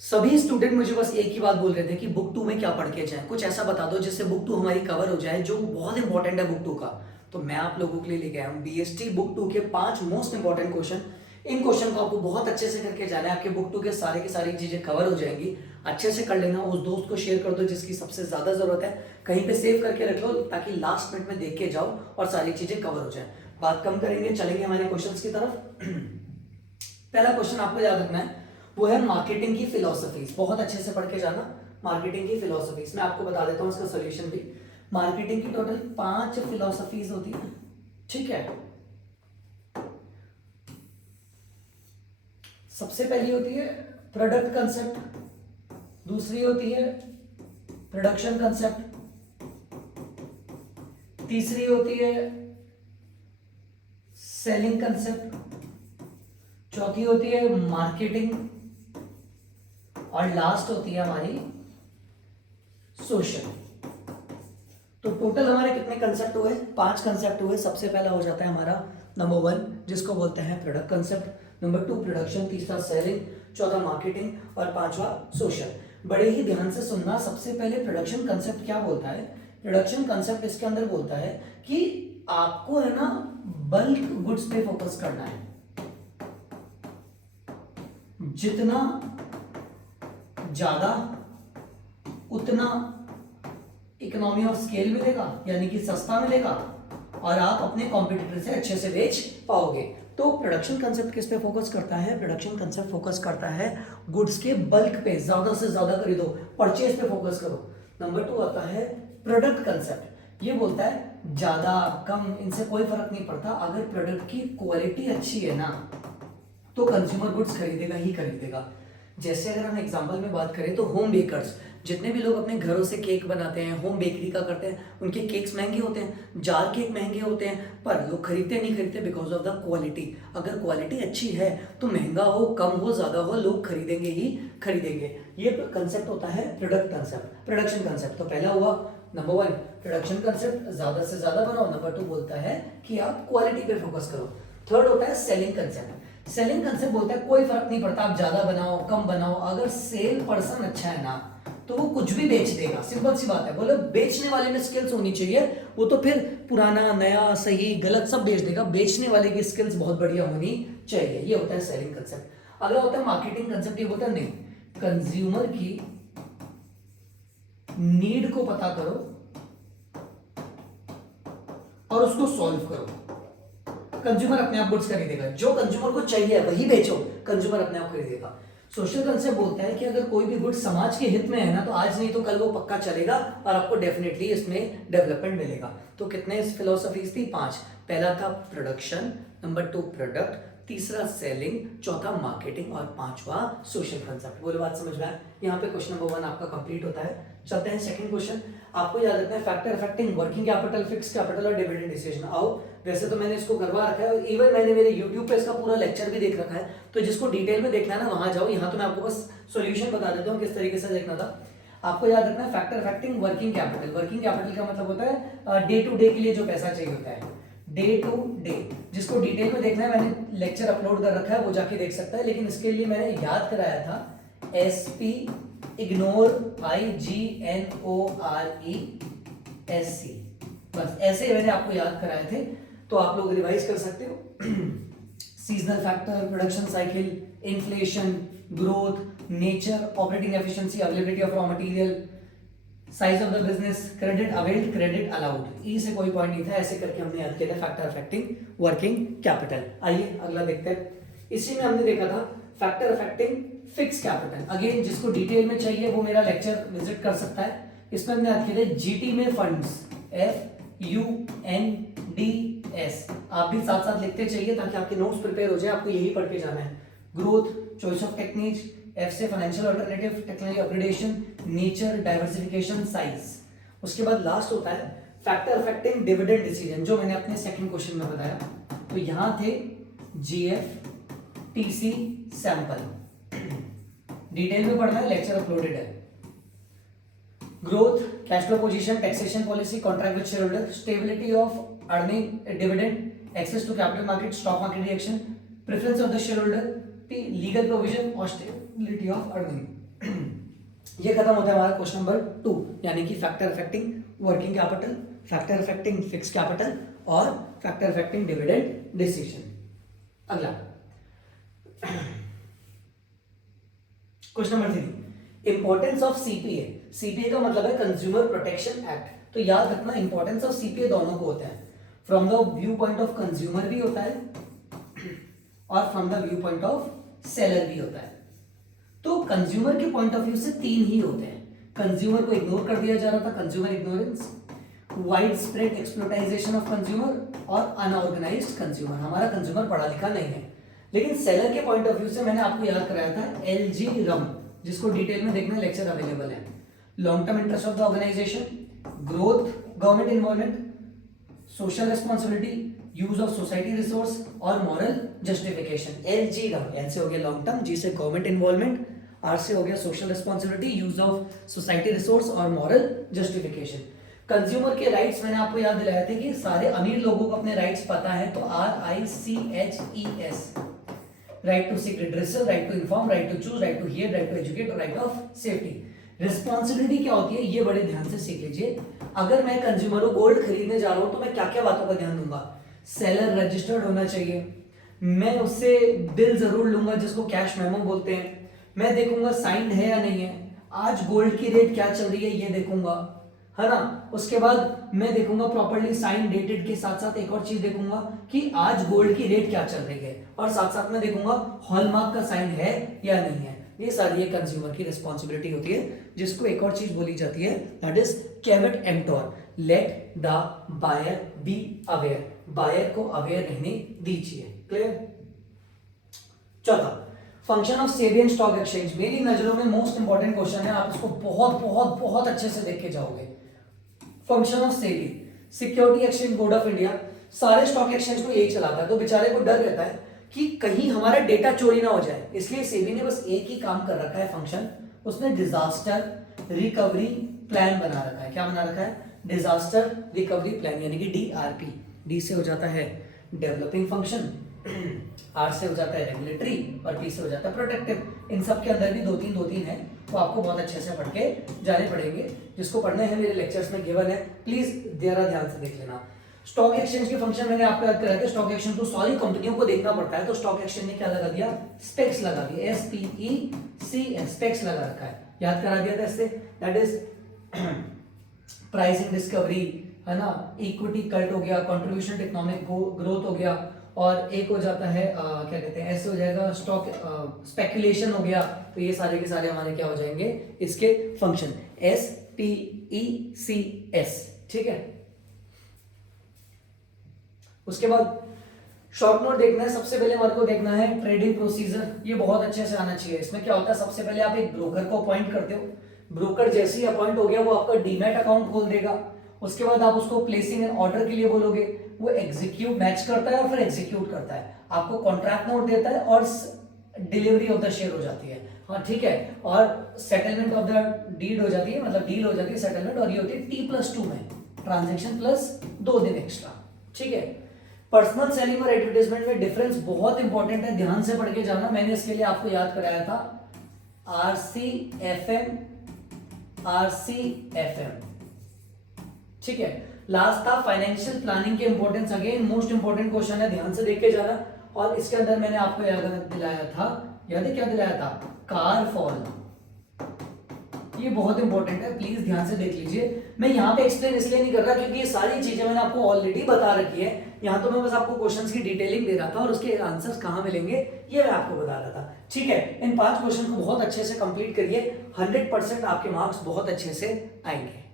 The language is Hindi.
सभी स्टूडेंट मुझे बस एक ही बात बोल रहे थे कि बुक टू में क्या पढ़ के जाए, कुछ ऐसा बता दो जिससे बुक टू हमारी कवर हो जाए, जो बहुत इंपॉर्टेंट है बुक टू का। तो मैं आप लोगों के लिए लेके आया हूँ बीएसटी बुक टू के 5 मोस्ट इंपॉर्टेंट क्वेश्चन। इन क्वेश्चन को आपको बहुत अच्छे से करके जाना है, आपके बुक टू के सारे की सारी चीजें कवर हो जाएंगी। अच्छे से कर लेना, उस दोस्त को शेयर कर दो जिसकी सबसे ज्यादा जरूरत है, कहीं पे सेव करके रख लो ताकि लास्ट मिनट में देख के जाओ और सारी चीजें कवर हो जाए। बात कम करेंगे, चलेंगे हमारे क्वेश्चन की तरफ। पहला क्वेश्चन आपको याद रखना है, वो है मार्केटिंग की फिलोसफीज। बहुत अच्छे से पढ़ के जाना, मार्केटिंग की फिलोसफीज। मैं आपको बता देता हूँ इसका सोल्यूशन भी। मार्केटिंग की टोटल 5 फिलोसफीज होती है, ठीक है। सबसे पहली होती है प्रोडक्ट कंसेप्ट, दूसरी होती है प्रोडक्शन कंसेप्ट, तीसरी होती है सेलिंग कंसेप्ट, चौथी होती है मार्केटिंग, और लास्ट होती है हमारी सोशल। तो टोटल हमारे कितने कंसेप्ट हुए? 5 कंसेप्ट हुए। सबसे पहला हो जाता है हमारा नंबर 1, जिसको बोलते हैं प्रोडक्ट कंसेप्ट, नंबर 2 प्रोडक्शन, तीसरा सेलिंग, चौथा मार्केटिंग और पांचवा सोशल। बड़े ही ध्यान से सुनना। सबसे पहले प्रोडक्शन कंसेप्ट क्या बोलता है? प्रोडक्शन कंसेप्ट इसके अंदर बोलता है कि आपको है ना बल्क गुड्स पे फोकस करना है। जितना ज्यादा उतना इकोनॉमी ऑफ स्केल मिलेगा, यानी कि सस्ता मिलेगा, और आप अपने कॉम्पिटिटर से अच्छे से बेच पाओगे। तो प्रोडक्शन कंसेप्ट किस पे फोकस करता है? प्रोडक्शन कंसेप्ट फोकस करता है गुड्स के बल्क पे, ज्यादा से ज्यादा खरीदो, परचेज पे फोकस करो। नंबर 2 आता है प्रोडक्ट कंसेप्ट। ये बोलता है ज्यादा कम इनसे कोई फर्क नहीं पड़ता, अगर प्रोडक्ट की क्वालिटी अच्छी है ना तो कंज्यूमर गुड्स खरीदेगा ही खरीदेगा। जैसे अगर हम एग्जांपल में बात करें तो होम बेकर्स, जितने भी लोग अपने घरों से केक बनाते हैं, होम बेकरी का करते हैं, उनके केक्स महंगे होते हैं, जार केक महंगे होते हैं, पर लोग खरीदते नहीं खरीदते बिकॉज ऑफ द क्वालिटी। अगर क्वालिटी अच्छी है तो महंगा हो, कम हो, ज्यादा हो, लोग खरीदेंगे ही खरीदेंगे। ये कंसेप्ट होता है प्रोडक्ट कंसेप्ट, प्रोडक्शन कंसेप्ट। तो पहला हुआ नंबर 1 प्रोडक्शन कंसेप्ट, ज्यादा से ज्यादा बनाओ। नंबर 2 बोलता है कि आप क्वालिटी पे फोकस करो। थर्ड होता है सेलिंग कंसेप्ट। सेलिंग कंसेप्ट बोलता है कोई फर्क नहीं पड़ता आप ज्यादा बनाओ कम बनाओ, अगर सेल पर्सन अच्छा है ना तो वो कुछ भी बेच देगा। सिंपल सी बात है। बोलो बेचने वाले में स्किल्स होनी चाहिए, वो तो फिर पुराना नया सही गलत सब बेच देगा, बेचने वाले की स्किल्स बहुत बढ़िया होनी चाहिए। ये होता है सेलिंग कंसेप्ट। अगला होता है मार्केटिंग कंसेप्ट। ये बोलता है नहीं, कंज्यूमर की नीड को पता करो और उसको सॉल्व करो। कंज्यूमर अपने आप गुड्स खरीदेगा, जो कंज्यूमर को चाहिए वही बेचो, कंज्यूमर अपने आप खरीदेगा। सोशल कंसेप्ट बोलता है कि अगर कोई भी गुड समाज के हित में है ना तो आज नहीं तो कल वो पक्का चलेगा और आपको डेफिनेटली इसमें डेवलपमेंट मिलेगा। तो कितने फिलोसफीज थी? 5। पहला था प्रोडक्शन, नंबर 2 प्रोडक्ट, तीसरा सेलिंग, चौथा मार्केटिंग और पांचवा सोशल कंसेप्ट। बोलो बात समझ में आया? यहाँ पे क्वेश्चन नंबर 1 आपका कंप्लीट होता है। चलते हैं सेकंड क्वेश्चन। आपको याद रखना है factor affecting working capital, fixed capital और डिविडेंड डिसीजन। आओ, वैसे तो मैंने इसको करवा रखा है और इवन मैंने मेरे YouTube पे इसका पूरा लेक्चर भी देख रखा है, तो जिसको डिटेल में देखना है ना वहां जाओ। यहाँ तो मैं आपको बस सॉल्यूशन बता देता हूँ किस तरीके से देखना था। आपको याद रखना है factor affecting working capital. Working capital का मतलब होता है डे टू डे के लिए जो पैसा चाहिए होता है, डे टू डे। जिसको डिटेल में देखना है मैंने लेक्चर अपलोड कर रखा है, वो जाके देख सकता है। लेकिन इसके लिए मैंने याद कराया था SP इग्नोर IGNORESC, बस ऐसे मैंने आपको याद कराए थे, तो आप लोग रिवाइज कर सकते हो। Seasonal factor, production cycle, inflation, growth, nature, operating efficiency, availability of raw material, size of the business, credit availed, credit allowed. ई से कोई पॉइंट नहीं था, ऐसे करके हमने याद किया था फैक्टर अफेक्टिंग वर्किंग कैपिटल। आइए अगला देखते हैं। इसी में हमने देखा था factor affecting fix capital. Again जिसको डिटेल में चाहिए वो मेरा लेक्चर विजिट कर सकता है। इसमें हमने याद किया था जीटी में फंड्स, FUNDS। आप भी साथ साथ लिखते चाहिए ताकि आपके नोट्स प्रिपेयर हो जाए, आपको यही पढ़ के जाना है। Growth, choice of techniques, F से financial alternative, technology upgradation, nature, diversification, size. उसके बाद लास्ट होता है फैक्टर अफेक्टिंग डिविडेंड डिसीजन, जो मैंने अपने सेकंड क्वेश्चन में बताया। तो यहां थे GF, TC, सैंपल। डिटेल में पढ़ना है, लेक्चर अपलोडेड है। Growth, cash flow position, taxation policy, contract with shareholder, stability of earning dividend, access to capital market, stock market reaction, preference of the shareholder, legal provision और स्टेबिलिटी ऑफ अर्निंग। ये खत्म होता है हमारा क्वेश्चन नंबर 2, यानी कि factor affecting working capital, factor affecting fix capital और फैक्टर अफेक्टिंग डिविडेंड डिसीजन। अगला question number 3, importance of CPA. CPA का मतलब है कंज्यूमर प्रोटेक्शन एक्ट। तो याद रखना इंपॉर्टेंस ऑफ सीपीए दोनों को होता है, from the view point of consumer भी होता है और from the view point of seller भी होता है। तो कंज्यूमर के पॉइंट ऑफ व्यू से 3 ही होते हैं। कंज्यूमर को इग्नोर कर दिया जा रहा था, consumer ignorance, widespread exploitation of consumer और अनऑर्गेनाइज्ड कंज्यूमर। हमारा कंज्यूमर पढ़ा लिखा नहीं है। लेकिन सेलर के पॉइंट ऑफ व्यू से मैंने आपको याद कराया था एलजी रम, जिसको डिटेल में देखना, लेक्चर अवेलेबल है। Long term interest of the organization, growth, government involvement, social responsibility, use of society resource और मॉरल जस्टिफिकेशन। एलजी रम, एल से हो गया लॉन्ग टर्म, जी से गवर्नमेंट इन्वॉल्वमेंट, आर से हो गया social responsibility, use of society resource और मॉरल जस्टिफिकेशन। कंज्यूमर के राइट्स मैंने आपको याद दिलाया थे कि सारे अमीर लोगों को अपने राइट्स पता है, तो RICHES, right to seek redressal, right to inform, right to choose, right to hear, right to educate और राइट ऑफ सेफ्टी। रिस्पॉन्सिबिलिटी क्या होती है ये बड़े ध्यान से सीख लीजिए। अगर मैं कंज्यूमर को गोल्ड खरीदने जा रहा हूं तो मैं क्या क्या बातों का ध्यान दूंगा। सेलर रजिस्टर्ड होना चाहिए, मैं उससे बिल जरूर लूंगा जिसको कैश मेमो बोलते हैं, मैं देखूंगा साइंड है या नहीं है, आज गोल्ड की रेट क्या चल रही है ये देखूंगा, है ना। उसके बाद मैं देखूंगा प्रॉपर्ली साइन डेटेड के साथ साथ एक और चीज देखूंगा कि आज गोल्ड की रेट क्या चल रही है, और साथ साथ में देखूंगा हॉलमार्क का साइन है या नहीं है। ये सारी एक कंज्यूमर की रिस्पॉन्सिबिलिटी होती है, जिसको एक और चीज बोली जाती है, that is caveat emptor, let the buyer be aware, buyer को अवेयर रहने दीजिए। क्लियर। चौथा, function of SEBI and stock exchange. मेरी नजरों में मोस्ट इंपॉर्टेंट क्वेश्चन है, आप इसको बहुत बहुत बहुत अच्छे से देख के जाओगे। Function of SEBI, security exchange board of India सारे स्टॉक एक्सचेंज को यही चलाता है, तो बेचारे को डर रहता है कि कहीं हमारा डेटा चोरी ना हो जाए, इसलिए सेबी ने बस एक ही काम कर रखा है फंक्शन, उसने डिजास्टर रिकवरी प्लान बना रखा है। क्या बना रखा है? डिजास्टर रिकवरी प्लान, यानी कि DRP। डी से हो जाता है डेवलपिंग फंक्शन, आर से हो जाता है रेगुलेटरी और पी से हो जाता है प्रोटेक्टिव। इन सब के अंदर भी दो तीन है, तो आपको बहुत अच्छे से पढ़ के जाने पड़ेंगे। जिसको पढ़ने हैं मेरे लेक्चर्स में गिवन है, प्लीज जरा ध्यान से देख लेना। स्टॉक एक्सचेंज के फंक्शन मैंने आपको याद कराया था, स्टॉक एक्सचेंज तो सारी कंपनियों को देखना पड़ता है, तो स्टॉक एक्सचेंज ने क्या लगा दिया? स्पेक्स लगा दिया, SPECS, स्पेक्स लगा रखा है, याद करा दिया था इससे। दैट इज प्राइसिंग डिस्कवरी, है ना, इक्विटी कल्ट हो गया, कंट्रीब्यूशन इकोनॉमिक ग्रोथ हो गया, और एक हो जाता है क्या कहते हैं, ऐसे हो जाएगा स्टॉक स्पेकुलेशन हो गया। तो ये सारे के सारे हमारे क्या हो जाएंगे इसके फंक्शन, SPECS। ठीक है। उसके बाद शॉर्ट नोट देखना है, सबसे पहले हमारे को देखना है ट्रेडिंग प्रोसीजर, ये बहुत अच्छे से आना चाहिए। इसमें क्या होता है, सबसे पहले आप एक ब्रोकर को अपॉइंट करते हो, ब्रोकर जैसे ही अपॉइंट हो गया वो आपका डीमैट अकाउंट खोल देगा। उसके बाद आप उसको प्लेसिंग एन ऑर्डर के लिए बोलोगे, वो एग्जीक्यूट मैच करता है और फिर एग्जीक्यूट करता है, आपको कॉन्ट्रैक्ट नोट देता है और डिलीवरी ऑफ द शेयर हो जाती है। हाँ ठीक है, और सेटलमेंट ऑफ द डीड हो जाती है, मतलब डील हो जाती है सेटलमेंट, और ये होती है T+2 में, ट्रांजेक्शन प्लस 2 दिन एक्स्ट्रा। ठीक है। पर्सनल सेलिंग और एडवर्टाइजमेंट में डिफरेंस बहुत इंपॉर्टेंट है, ध्यान से पढ़ के जाना। मैंने इसके लिए आपको याद कराया था RCFM। ठीक है। लास्ट था फाइनेंशियल प्लानिंग के importance, again most important question है, ध्यान से देख के जाना। और इसके अंदर मैंने आपको याद दिलाया था, याद है क्या दिलाया था? कार फॉल, ये बहुत इंपॉर्टेंट है, प्लीज ध्यान से देख लीजिए। मैं यहाँ पे एक्सप्लेन इसलिए नहीं कर रहा क्योंकि ये सारी चीजें मैंने आपको ऑलरेडी बता रखी है, यहाँ तो मैं बस आपको क्वेश्चंस की डिटेलिंग दे रहा था और उसके आंसर्स कहाँ मिलेंगे ये मैं आपको बता रहा था। ठीक है, इन 5 क्वेश्चन को बहुत अच्छे से कंप्लीट करिए, 100% आपके मार्क्स बहुत अच्छे से आएंगे।